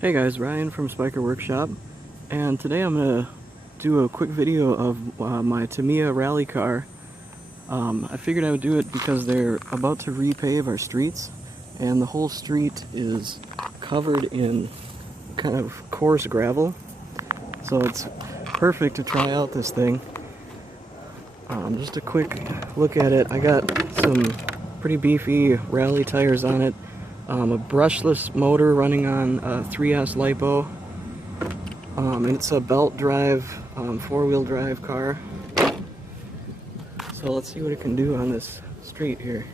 Hey guys, Ryan from Spyker Workshop, and today I'm going to do a quick video of my Tamiya rally car. I figured I would do it because they're about to repave our streets, and the whole street is covered in kind of coarse gravel, so it's perfect to try out this thing. Just a quick look at it. I got some pretty beefy rally tires on it. A brushless motor running on 3S LiPo, and it's a belt drive, four-wheel drive car. So let's see what it can do on this street here.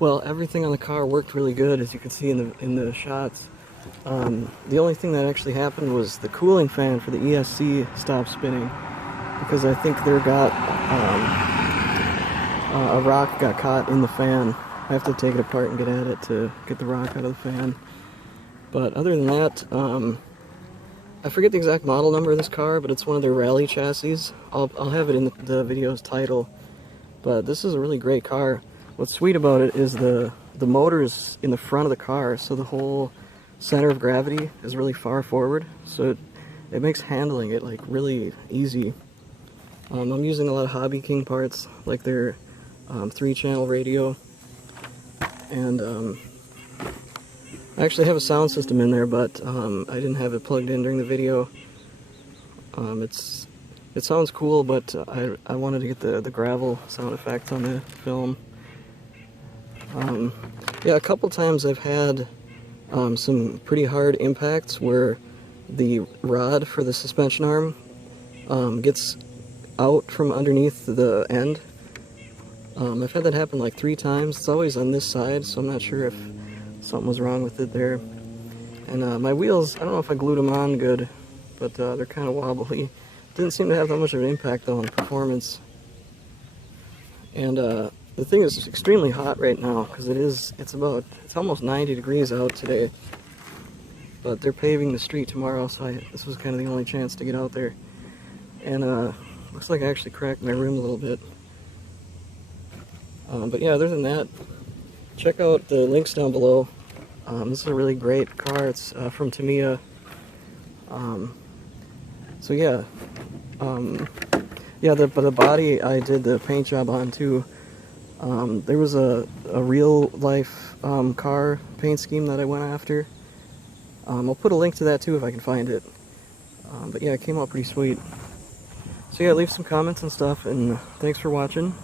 Well, everything on the car worked really good, as you can see in the shots. The only thing that actually happened was the cooling fan for the ESC stopped spinning, because I think there got a rock got caught in the fan. I have to take it apart and get at it to get the rock out of the fan. But other than that, I forget the exact model number of this car, but it's one of their rally chassis. I'll have it in the video's title. But this is a really great car. What's sweet about it is the motor is in the front of the car, so the whole center of gravity is really far forward. So it makes handling it like really easy. I'm using a lot of Hobby King parts, like their 3-channel radio, and I actually have a sound system in there, but I didn't have it plugged in during the video. It sounds cool, but I wanted to get the gravel sound effect on the film. Yeah, a couple times I've had some pretty hard impacts where the rod for the suspension arm gets out from underneath the end. I've had that happen like 3 times. It's always on this side, so I'm not sure if something was wrong with it there. And my wheels, I don't know if I glued them on good, but they're kind of wobbly. Didn't seem to have that much of an impact though on performance. And the thing is extremely hot right now because it's almost 90 degrees out today. But they're paving the street tomorrow, so this was kind of the only chance to get out there. And looks like I actually cracked my rim a little bit. But yeah, other than that, check out the links down below. This is a really great car. It's from Tamiya. So yeah, yeah, the body I did the paint job on too. There was a real life car paint scheme that I went after. I'll put a link to that too if I can find it. But yeah, it came out pretty sweet. So yeah, leave some comments and stuff, and thanks for watching.